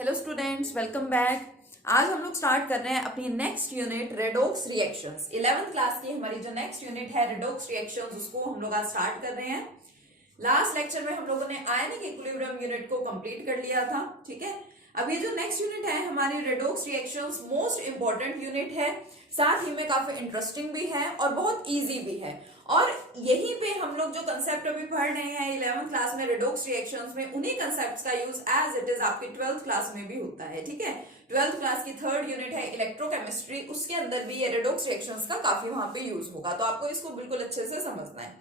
Hello students, welcome back. आज हम लोग स्टार्ट कर रहे हैं अपनी next unit redox reactions. 11th class की हमारी जो नेक्स्ट यूनिट है रेडोक्स रिएक्शंस, उसको हम लोग आज स्टार्ट कर रहे हैं। लास्ट लेक्चर में हम लोगों ने आयनिक इक्विलिब्रियम यूनिट को कंप्लीट कर लिया था, ठीक है। अब ये जो नेक्स्ट यूनिट है हमारी redox reactions, most important unit है, साथ ही में काफी इंटरेस्टिंग भी है और बहुत इजी भी है। और यहीं पे हम लोग जो कंसेप्ट अभी पढ़ रहे हैं 11th क्लास में रेडोक्स रिएक्शंस में, उन्हीं कंसेप्ट्स का यूज एज इट इज आपकी 12th क्लास में भी होता है, ठीक है। 12th क्लास की थर्ड यूनिट है इलेक्ट्रोकेमिस्ट्री, उसके अंदर भी ये रेडोक्स रिएक्शंस का काफी वहां पे यूज होगा, तो आपको इसको बिल्कुल अच्छे से समझना है।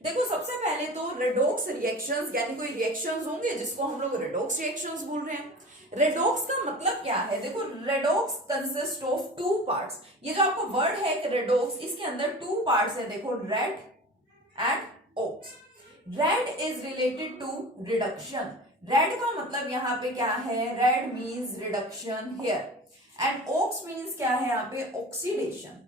देखो, सबसे पहले तो रेडोक्स रिएक्शंस यानी कोई रिएक्शंस होंगे जिसको हम लोग रेडोक्स रिएक्शंस बोल रहे हैं। रेडोक्स का मतलब क्या है? देखो, redox consist of two parts. ये जो आपका वर्ड है रेडोक्स, इसके अंदर टू पार्ट्स है। देखो, red and ox. Red is related to reduction. Red का मतलब यहाँ पे क्या है? Red means reduction here. And ox means क्या है यहाँ पे? ऑक्सीडेशन।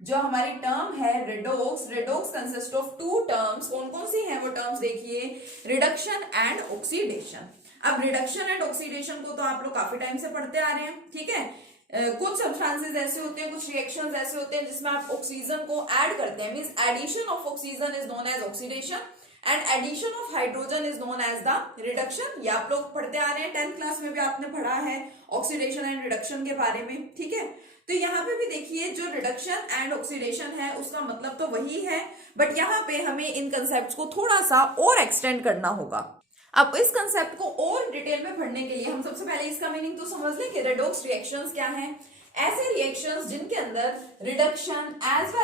जो हमारी टर्म है redox, redox consist of two terms. कौन कौन सी हैं वो टर्म्स? देखिए, रिडक्शन एंड ऑक्सीडेशन। अब रिडक्शन एंड ऑक्सीडेशन को तो आप लोग काफी टाइम से पढ़ते आ रहे हैं, ठीक है। कुछ सब्सटेंसेस ऐसे होते हैं, कुछ रिएक्शंस ऐसे होते हैं जिसमें आप ऑक्सीजन को ऐड करते हैं, means addition of oxygen is known as oxidation and addition of hydrogen is known as the reduction. ये आप लोग पढ़ते आ रहे हैं, 10th क्लास में भी आपने पढ़ा है ऑक्सीडेशन एंड रिडक्शन के बारे में, ठीक है। तो यहाँ पे भी देखिए, जो रिडक्शन एंड ऑक्सीडेशन है उसका मतलब तो वही है, बट यहाँ पे हमें इन कंसेप्ट को थोड़ा सा और एक्सटेंड करना होगा। अब इस कंसेप्ट को और डिटेल में पढ़ने के लिए हम सबसे पहले इसका मीनिंग तो समझ लें कि रेडोक्स रिएक्शंस क्या हैं। ऐसे रिएक्शंस जिनके अंदर reduction as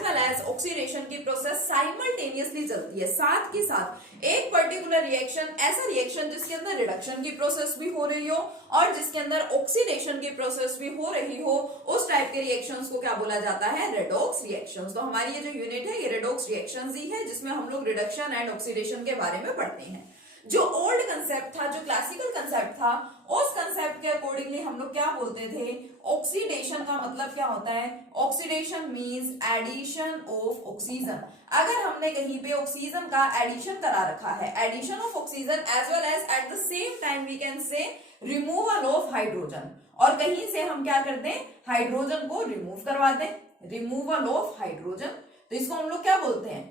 well as oxidation की प्रोसेस साइमल्टेनियसली चलती है, साथ के साथ एक पर्टिकुलर रिएक्शन, ऐसा रिएक्शन जिसके अंदर रिडक्शन की प्रोसेस भी हो रही हो और जिसके अंदर ऑक्सीडेशन की प्रोसेस भी हो रही हो, उस टाइप के रिएक्शंस को क्या बोला जाता है? Redox reactions. तो हमारी ये जो यूनिट है ये रेडोक्स रिएक्शंस ही है, जिसमें हम लोग रिडक्शन एंड ऑक्सीडेशन के बारे में पढ़ते हैं। जो ओल्ड कंसेप्ट था, जो क्लासिकल कंसेप्ट था, उस कंसेप्ट के अकॉर्डिंगली हम लोग क्या बोलते थे? ऑक्सीडेशन का मतलब क्या होता है? Oxidation means addition of oxygen. अगर हमने कहीं पे ऑक्सीजन का एडिशन करा रखा है, addition of oxygen as well as at the same time we can say removal of hydrogen, और कहीं से हम क्या कर दें? हाइड्रोजन को रिमूव करवा दें, रिमूवल ऑफ हाइड्रोजन, तो इसको हम लोग क्या बोलते हैं?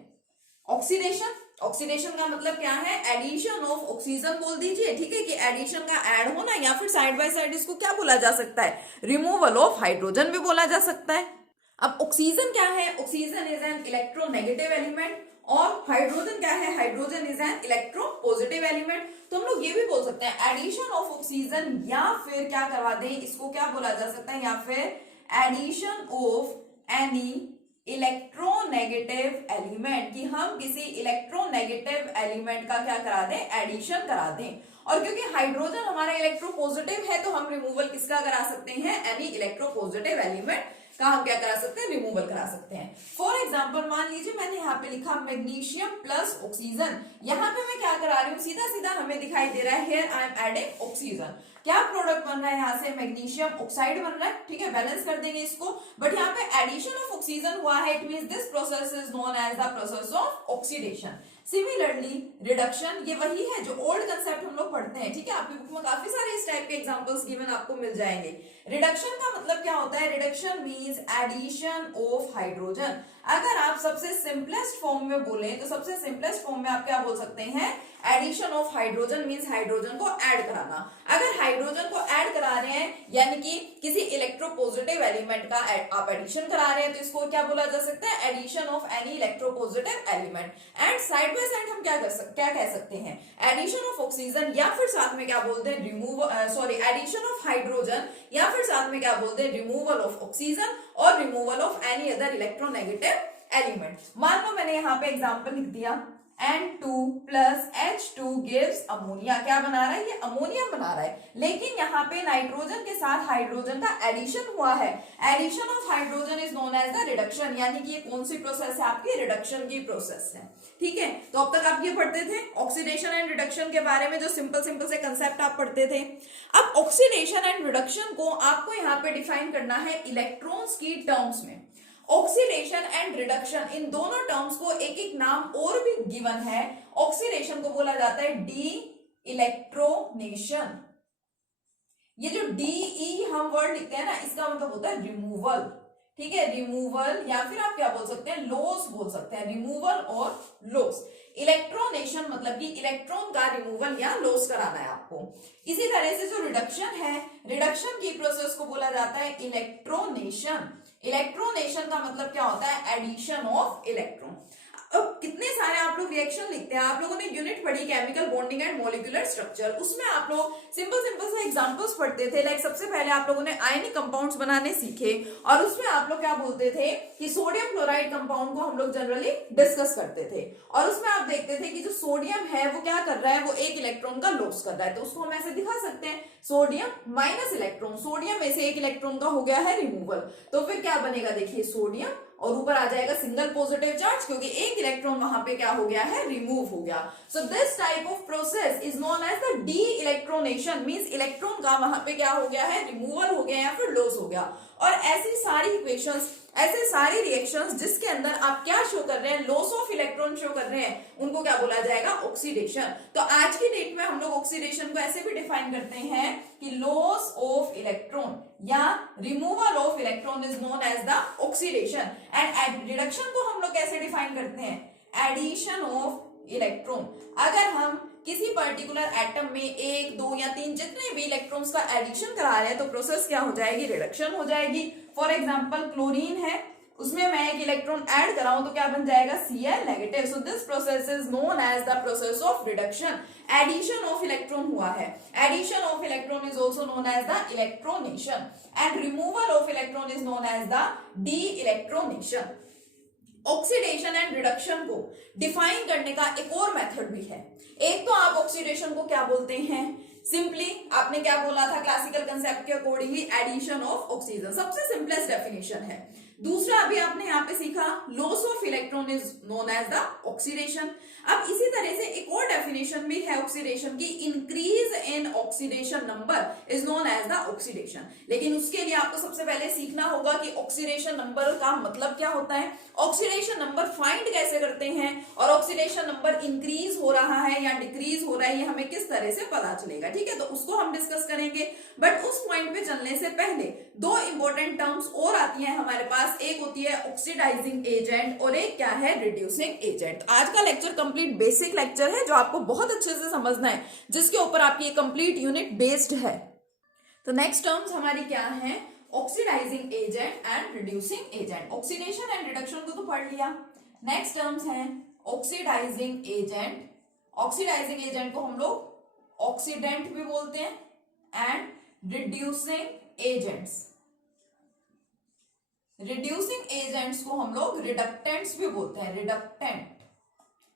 ऑक्सीडेशन। ऑक्सीडेशन का मतलब क्या है? एडिशन ऑफ ऑक्सीजन बोल दीजिए, ठीक है, कि एडिशन का ऐड होना, या फिर साइड बाय साइड इसको क्या बोला जा सकता है? रिमूवल ऑफ हाइड्रोजन भी बोला जा सकता है। अब ऑक्सीजन क्या है? Oxygen is an electronegative element, और हाइड्रोजन क्या है? Hydrogen is an electropositive element. तो हम लोग ये भी बोल सकते हैं एडिशन ऑफ ऑक्सीजन, या फिर क्या करवा दें, इसको क्या बोला जा सकता है? या फिर addition of any electronegative element, कि हम किसी इलेक्ट्रोनेगेटिव एलिमेंट का क्या करा दें? एडिशन करा दें। और क्योंकि हाइड्रोजन हमारा इलेक्ट्रोपॉजिटिव है, तो हम रिमूवल किसका करा सकते हैं? एनी इलेक्ट्रोपॉजिटिव एलिमेंट का हम क्या करा सकते हैं? रिमूवल करा सकते हैं। फॉर एग्जाम्पल, मान लीजिए मैंने यहाँ पे लिखा मैग्नीशियम प्लस ऑक्सीजन। यहाँ पे मैं क्या करा रही हूँ? सीधा सीधा हमें दिखाई दे रहा है here I am adding oxygen. क्या प्रोडक्ट बन रहा है? यहाँ से मैग्नीशियम ऑक्साइड बन रहा है, ठीक है, बैलेंस कर देंगे इसको। बट यहाँ पे एडिशन ऑफ ऑक्सीजन हुआ है, it means this process is known as the process of oxidation. Similarly reduction, ये वही है जो ओल्ड कंसेप्ट हम लोग पढ़ते हैं, ठीक है। आपकी बुक में काफी सारे इस टाइप के एग्जांपल्स गिवन आपको मिल जाएंगे। रिडक्शन का मतलब क्या होता है? Reduction means addition of hydrogen. अगर आप सबसे सिंपलेस्ट फॉर्म में बोले तो सबसे सिंपलेस्ट फॉर्म में आप क्या बोल सकते हैं? Addition of hydrogen means hydrogen को ऐड कराना। अगर हाइड्रोजन को ऐड करा रहे हैं, यानी कि किसी इलेक्ट्रोपॉजिटिव एलिमेंट का आप एडिशन करा रहे हैं, तो इसको क्या बोला जा सकता है? Addition of any electropositive element. And side by side हम क्या कह सकते हैं? एडिशन ऑफ ऑक्सीजन, या फिर साथ में क्या बोलते हैं? एडिशन ऑफ हाइड्रोजन, या फिर साथ में क्या बोलते हैं? रिमूवल ऑफ ऑक्सीजन और removal of any other electronegative element. मान लो मैंने यहाँ पे एग्जाम्पल लिख दिया, N2 plus H2 gives ammonia. क्या बना रहा है? ये अमोनिया बना रहा है, लेकिन यहाँ पे नाइट्रोजन के साथ हाइड्रोजन का एडिशन हुआ है। Addition of hydrogen is known as the reduction, यानी कि ये कौन सी प्रोसेस है? आपकी रिडक्शन की प्रोसेस है, ठीक है। तो अब तक आप ये पढ़ते थे ऑक्सीडेशन एंड रिडक्शन के बारे में, जो सिंपल सिंपल से कंसेप्ट आप पढ़ते थे। अब ऑक्सीडेशन एंड रिडक्शन को आपको यहाँ पे डिफाइन करना है इलेक्ट्रॉन्स की टर्म्स में। ऑक्सीडेशन एंड रिडक्शन, इन दोनों टर्म्स को एक एक नाम और भी गिवन है। ऑक्सीडेशन को बोला जाता है डी इलेक्ट्रोनेशन। ये जो डीई हम वर्ड लिखते हैं ना, इसका मतलब होता है रिमूवल, ठीक है, रिमूवल, या फिर आप क्या बोल सकते हैं, लॉस बोल सकते हैं, रिमूवल और लॉस। इलेक्ट्रोनेशन मतलब कि इलेक्ट्रॉन का रिमूवल या लॉस कराना है आपको। इसी तरह से जो रिडक्शन है, रिडक्शन की प्रोसेस को बोला जाता है इलेक्ट्रोनेशन। इलेक्ट्रोनेशन का मतलब क्या होता है, एडिशन ऑफ इलेक्ट्रॉन। अब कितने सारे आप लोग रिएक्शन लिखते हैं, आप लोगों ने यूनिट पढ़ी chemical bonding and molecular structure, उसमें आप लोग सिंपल सिंपल से एग्जांपल्स पढ़ते थे। लाइक सबसे पहले आप लोगों ने आयनिक कंपाउंड्स बनाने सीखे, और उसमें आप लोग क्या बोलते थे कि सोडियम क्लोराइड कंपाउंड को हम लोग जनरली डिस्कस करते थे, और उसमें आप देखते थे कि जो सोडियम है वो क्या कर रहा है, वो एक इलेक्ट्रॉन का लॉस कर रहा है, तो उसको हम ऐसे दिखा सकते हैं सोडियम माइनस इलेक्ट्रॉन, सोडियम में से एक इलेक्ट्रॉन का हो गया है रिमूवल, तो फिर क्या बनेगा, देखिए सोडियम, और ऊपर आ जाएगा सिंगल पॉजिटिव चार्ज, क्योंकि एक इलेक्ट्रॉन वहां पे क्या हो गया है, रिमूव हो गया। So this type of process is known as the de electronation, मींस इलेक्ट्रॉन का वहां पे क्या हो गया है, रिमूवल हो गया या फिर लॉस हो गया। और ऐसी सारी इक्वेशंस, ऐसे सारे रिएक्शंस जिसके अंदर आप क्या शो कर रहे हैं, लॉस ऑफ इलेक्ट्रॉन शो कर रहे हैं, उनको क्या बोला जाएगा, ऑक्सीडेशन। तो आज की डेट में हम लोग ऑक्सीडेशन को ऐसे भी डिफाइन करते हैं कि लॉस ऑफ इलेक्ट्रॉन या removal of electron is known as the oxidation. And reduction को हम लोग कैसे डिफाइन करते हैं, एडिशन ऑफ इलेक्ट्रॉन। अगर हम किसी पर्टिकुलर एटम में एक, दो या तीन जितने भी इलेक्ट्रॉन्स का एडिशन करा रहे हैं, तो प्रोसेस क्या हो जाएगी, रिडक्शन हो जाएगी। फॉर एग्जांपल क्लोरीन है, उसमें मैं एक इलेक्ट्रॉन ऐड कराऊं तो क्या बन जाएगा, Cl negative. So this process is known as the process of reduction. Addition of electron हुआ है, addition of electron is also known as the electronation, and removal of electron is known as the de electronation. Oxidation and reduction को define करने का एक और method भी है। एक तो आप ऑक्सीडेशन को क्या बोलते हैं, सिंपली आपने क्या बोला था क्लासिकल कंसेप्ट के अकॉर्डिंगली, एडिशन ऑफ ऑक्सीजन, सबसे सिंपलेस्ट डेफिनेशन है। दूसरा अभी आपने यहाँ पे सीखा, loss of electron is known as the oxidation. अब इसी तरह से एक और डेफिनेशन भी है ऑक्सीडेशन की, increase in oxidation number is known as the oxidation. लेकिन उसके लिए आपको सबसे पहले सीखना होगा कि ऑक्सीडेशन नंबर का मतलब क्या होता है, ऑक्सीडेशन नंबर फाइंड कैसे करते हैं, और ऑक्सीडेशन नंबर इंक्रीज हो रहा है या डिक्रीज हो रहा है, ये हमें किस तरह से पता चलेगा, ठीक है, तो उसको हम डिस्कस करेंगे। बट उस पॉइंट पे चलने से पहले दो इंपॉर्टेंट टर्म्स और आती हैं हमारे पास, एक होती है ऑक्सीडाइजिंग एजेंट और एक क्या है, रिड्यूसिंग एजेंट। आज का लेक्चर कंप्लीट बेसिक लेक्चर है जो आपको बहुत अच्छे से समझना है, जिसके ऊपर आपकी कंप्लीट यूनिट बेस्ड है। तो नेक्स्ट टर्म्स हमारी क्या है, oxidising agent and reducing agent. Oxidation and reduction को तो पढ़ लिया। नेक्स्ट टर्म्स हैं ऑक्सीडाइजिंग एजेंट। ऑक्सीडाइजिंग एजेंट को हम लोग ऑक्सीडेंट भी बोलते हैं, and reducing agents, reducing agents को हम लोग रिडक्टेंट्स भी बोलते हैं, रिडक्टेंट,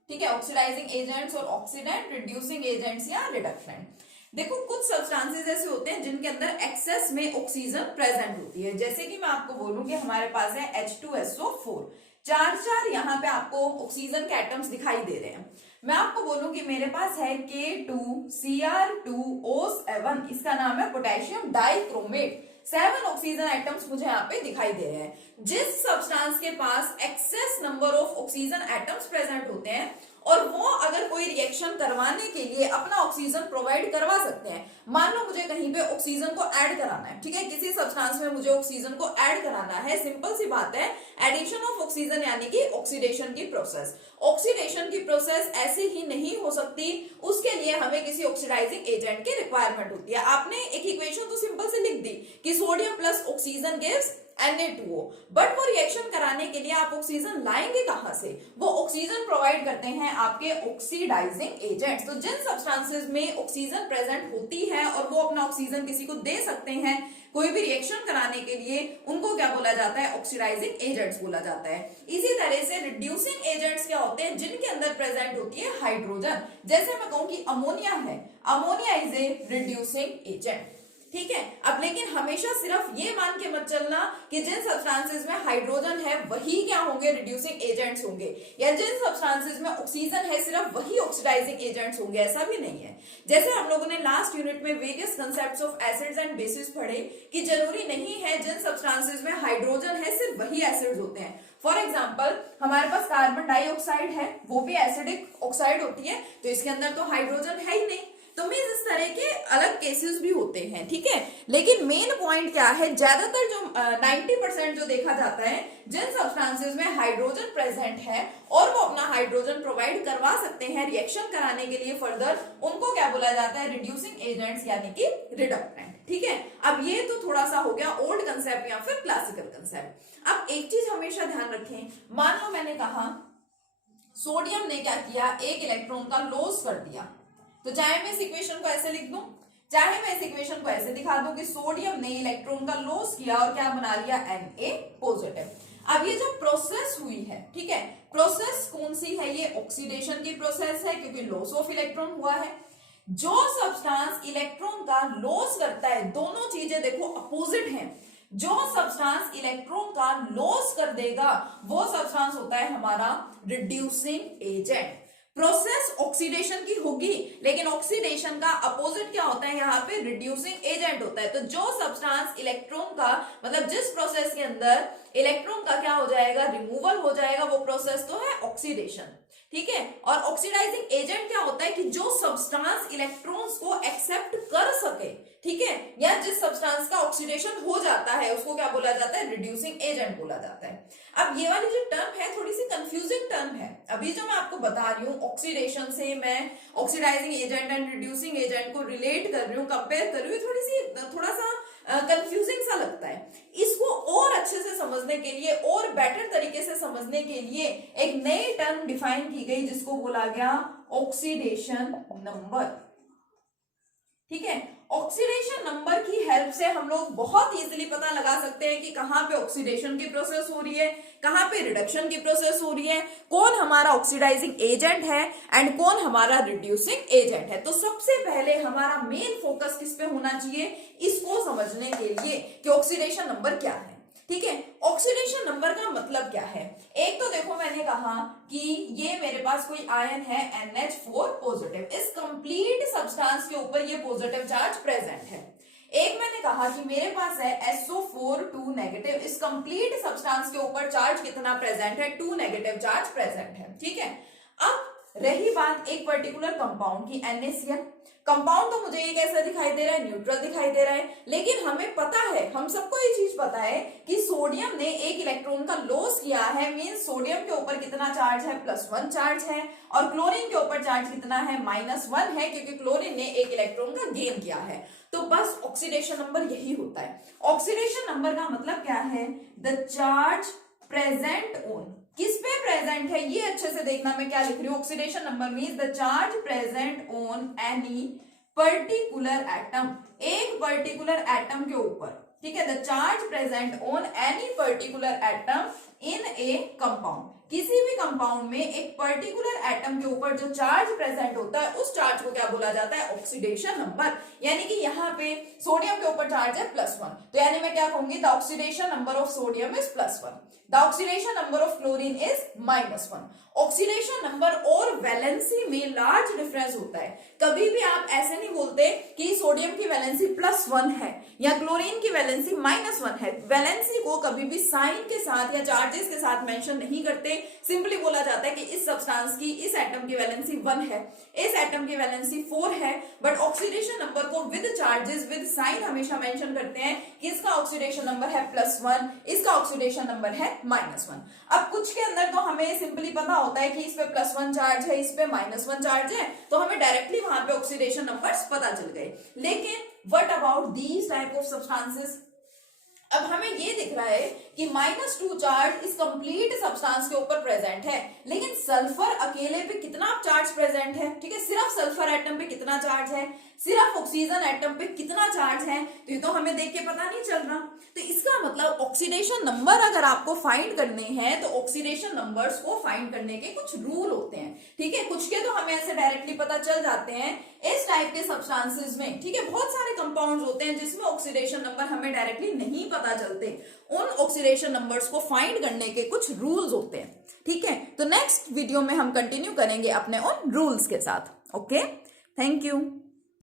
ठीक है। ऑक्सीडाइजिंग एजेंट्स और ऑक्सीडेंट, रिड्यूसिंग एजेंट्स या रिडक्टेंट। देखो कुछ सब्सटेंसेस ऐसे होते हैं जिनके अंदर एक्सेस में ऑक्सीजन प्रेजेंट होती है, जैसे कि मैं आपको बोलूं कि हमारे पास है H2SO4, चार चार यहाँ पे आपको ऑक्सीजन के एटम्स दिखाई दे रहे हैं। मैं आपको बोलूं कि मेरे पास है K2Cr2O7, इसका नाम है पोटेशियम डाइक्रोमेट, 7 ऑक्सीजन एटम्स मुझे यहाँ पे दिखाई दे रहे हैं। जिस सब्सटेंस के पास excess number of oxygen atoms present होते हैं और वो अगर कोई रिएक्शन करवाने के लिए अपना ऑक्सीजन प्रोवाइड करवा सकते हैं, मान लो मुझे कहीं पे ऑक्सीजन को ऐड कराना है, ठीक है, किसी सब्सटेंस में मुझे ऑक्सीजन को ऐड कराना है, सिंपल सी बात है, एडिशन ऑफ ऑक्सीजन यानी कि ऑक्सीडेशन की प्रोसेस। ऑक्सीडेशन की प्रोसेस ऐसे ही नहीं हो सकती, उसके लिए हमें किसी ऑक्सीडाइजिंग एजेंट की रिक्वायरमेंट होती है। आपने एक इक्वेशन तो सिंपल से लिख दी कि sodium plus oxygen gives Na2O, but वो रिएक्शन कराने के लिए आप ऑक्सीजन लाएंगे कहां से, वो ऑक्सीजन प्रोवाइड करते हैं आपके ऑक्सीडाइजिंग एजेंट्स। तो जिन सब्सटेंसेस में ऑक्सीजन प्रेजेंट होती है और वो अपना ऑक्सीजन किसी को दे सकते हैं कोई भी रिएक्शन कराने के लिए, उनको क्या बोला जाता है, ऑक्सीडाइजिंग एजेंट्स बोला जाता है। इसी तरह से रिड्यूसिंग एजेंट्स क्या होते हैं, जिनके अंदर प्रेजेंट होती है हाइड्रोजन। जैसे मैं कहूं कि अमोनिया है, ammonia is a reducing agent, ठीक है। अब लेकिन हमेशा सिर्फ ये मान के मत चलना कि जिन सब्सटेंसेस में हाइड्रोजन है वही क्या होंगे, रिड्यूसिंग एजेंट्स होंगे, या जिन सब्सटेंसेस में ऑक्सीजन है सिर्फ वही ऑक्सीडाइजिंग एजेंट्स होंगे, ऐसा भी नहीं है। जैसे हम लोगों ने लास्ट यूनिट में various concepts of acids and bases पढ़े कि जरूरी नहीं है जिन सब्सटेंसेस में हाइड्रोजन है सिर्फ वही एसिड्स होते हैं। फॉर एग्जाम्पल हमारे पास कार्बन डाइऑक्साइड है, वो भी एसिडिक ऑक्साइड होती है, तो इसके अंदर तो हाइड्रोजन है ही नहीं, तो तो मीन्स इस तरह के अलग केसेस भी होते हैं, ठीक है। लेकिन मेन पॉइंट क्या है, ज्यादातर जो 90% जो देखा जाता है, जिन सब्सटेंसेस में हाइड्रोजन प्रेजेंट है और वो अपना हाइड्रोजन प्रोवाइड करवा सकते हैं रिएक्शन कराने के लिए फर्दर, उनको क्या बोला जाता है, रिड्यूसिंग एजेंट्स यानी कि रिडक्टेंट, ठीक है। अब ये तो थोड़ा सा हो गया ओल्ड कंसेप्ट या फिर क्लासिकल कंसेप्ट। अब एक चीज हमेशा ध्यान रखें, मान लो मैंने कहा सोडियम ने क्या किया, एक इलेक्ट्रॉन का लॉस कर दिया, तो चाहे मैं इस इक्वेशन को ऐसे लिख दूं, चाहे मैं इस इक्वेशन को ऐसे दिखा दूं कि सोडियम ने इलेक्ट्रॉन का लॉस किया और क्या बना लिया, Na पॉजिटिव। अब ये जो प्रोसेस हुई है, ठीक है, प्रोसेस कौन सी है, ये ऑक्सीडेशन की प्रोसेस है क्योंकि लॉस ऑफ इलेक्ट्रॉन हुआ है। जो सब्सटेंस इलेक्ट्रॉन का लॉस करता है, दोनों चीजें देखो अपोजिट हैं, जो सब्सटेंस इलेक्ट्रॉन का लॉस कर देगा वो सब्सटेंस होता है हमारा रिड्यूसिंग एजेंट। प्रोसेस ऑक्सीडेशन की होगी, लेकिन ऑक्सीडेशन का अपोजिट क्या होता है, यहाँ पे रिड्यूसिंग एजेंट होता है। तो जो सब्सटेंस इलेक्ट्रॉन का, मतलब जिस प्रोसेस के अंदर इलेक्ट्रॉन का क्या हो जाएगा, रिमूवल हो जाएगा, वो प्रोसेस तो है ऑक्सीडेशन, ठीक है। और ऑक्सीडाइजिंग एजेंट क्या होता है कि जो सब्सटेंस इलेक्ट्रॉन्स को एक्सेप्ट कर सके, ठीक है, या जिस सब्सटेंस का ऑक्सीडेशन हो जाता है उसको क्या बोला जाता है, रिड्यूसिंग एजेंट बोला जाता है। अब ये वाली जो टर्म है थोड़ी सी कंफ्यूजिंग टर्म है। अभी जो मैं आपको बता रही हूँ, ऑक्सीडेशन से मैं oxidising agent and reducing agent को रिलेट कर रही हूँ, कंपेयर कर रही हूँ, थोड़ा सा कंफ्यूजिंग सा लगता है। इसको और अच्छे से समझने के लिए और बेटर तरीके से समझने के लिए एक नई टर्म डिफाइन की गई जिसको बोला गया ऑक्सीडेशन नंबर, ठीक है। ऑक्सीडेशन नंबर की हेल्प से हम लोग बहुत इजीली पता लगा सकते हैं कि कहां पे ऑक्सीडेशन की प्रोसेस हो रही है, कहां पे रिडक्शन की प्रोसेस हो रही है, कौन हमारा ऑक्सीडाइजिंग एजेंट है एंड कौन हमारा रिड्यूसिंग एजेंट है। तो सबसे पहले हमारा मेन फोकस किस पे होना चाहिए, इसको समझने के लिए कि ऑक्सीडेशन नंबर क्या है, ठीक है। ऑक्सीडेशन नंबर का मतलब क्या है, एक तो देखो मैंने कहा कि ये मेरे पास कोई आयन है NH4 पॉजिटिव, इस कंप्लीट सब्सटेंस के ऊपर ये पॉजिटिव चार्ज प्रेजेंट है। एक मैंने कहा कि मेरे पास है SO4 2 नेगेटिव, इस कंप्लीट सब्सटेंस के ऊपर चार्ज कितना प्रेजेंट है, 2 नेगेटिव चार्ज प्रेजेंट है, ठीक है। अब रही बात एक पर्टिकुलर कंपाउंड की, NaCl कंपाउंड, तो मुझे ये कैसा दिखाई दे रहा है, न्यूट्रल दिखाई दे रहा है, लेकिन हमें पता है, हम सबको ये चीज पता है कि सोडियम ने एक इलेक्ट्रॉन का लॉस किया है, मींस सोडियम के ऊपर कितना चार्ज है, +1 चार्ज है, और क्लोरीन के ऊपर चार्ज कितना है, -1 है, क्योंकि क्लोरीन ने एक इलेक्ट्रॉन का गेन किया है। तो बस ऑक्सीडेशन नंबर यही होता है। ऑक्सीडेशन नंबर का मतलब क्या है, द चार्ज प्रेजेंट ऑन, किस पे प्रेजेंट है ये अच्छे से देखना, मैं क्या लिख रही हूँ, oxidation number means the charge present on any particular atom, एक पर्टिकुलर एटम के ऊपर, ठीक है, the charge present on any particular atom in A compound, किसी भी कंपाउंड में एक पर्टिकुलर एटम के ऊपर जो चार्ज प्रेजेंट होता है उस चार्ज को क्या बोला जाता है, ऑक्सीडेशन नंबर। यानी कि यहाँ पे सोडियम के ऊपर चार्ज है +1, तो यानी मैं क्या कहूंगी, the oxidation number of sodium is +1, the oxidation number of chlorine is -1। Oxidation number और वैलेंसी में लार्ज डिफरेंस होता है। कभी भी आप ऐसे नहीं बोलते कि सोडियम की वैलेंसी +1 है या क्लोरीन की वैलेंसी -1 है। वैलेंसी को कभी भी साइन के साथ या चार्जेस के साथ मेंशन नहीं करते, सिंपली बोला जाता है कि इस सब्सटेंस की, इस एटम की वैलेंसी 1 है, इस एटम की वैलेंसी 4 है, बट ऑक्सीडेशन नंबर को विद चार्जेस विद साइन हमेशा मेंशन करते हैं कि इसका ऑक्सीडेशन नंबर है +1, इसका ऑक्सीडेशन नंबर है -1। अब कुछ के अंदर तो हमें सिंपली पता होता है कि इस पे +1 चार्ज है, इस पे -1 चार्ज है, तो हमें डायरेक्टली वहां पे ऑक्सीडेशन नंबर्स पता चल गए। लेकिन what about these type of substances, अब हमें ये दिख रहा है कि -2 चार्ज इस कंप्लीट सब्सटेंस के ऊपर प्रेजेंट है, लेकिन सल्फर अकेले पे कितना चार्ज प्रेजेंट है, ठीक है, सिर्फ सल्फर एटम पे कितना चार्ज है, सिर्फ ऑक्सीजन एटम पे कितना चार्ज है, तो ये तो हमें देख के पता नहीं चल रहा। तो इसका मतलब ऑक्सीडेशन नंबर अगर आपको फाइंड करने हैं तो ऑक्सीडेशन नंबर्स को फाइंड करने के कुछ रूल होते हैं, ठीक है, कुछ के तो हमें ऐसे डायरेक्टली पता चल जाते हैं इस टाइप के सब्सटेंसेस में, ठीक है। बहुत सारे कंपाउंड्स होते हैं जिसमें ऑक्सीडेशन नंबर हमें डायरेक्टली नहीं पता चलते, उन ऑक्सीडेशन नंबर्स को फाइंड करने के कुछ रूल्स होते हैं, ठीक है। तो नेक्स्ट वीडियो में हम कंटिन्यू करेंगे अपने उन रूल्स के साथ। Okay, thank you.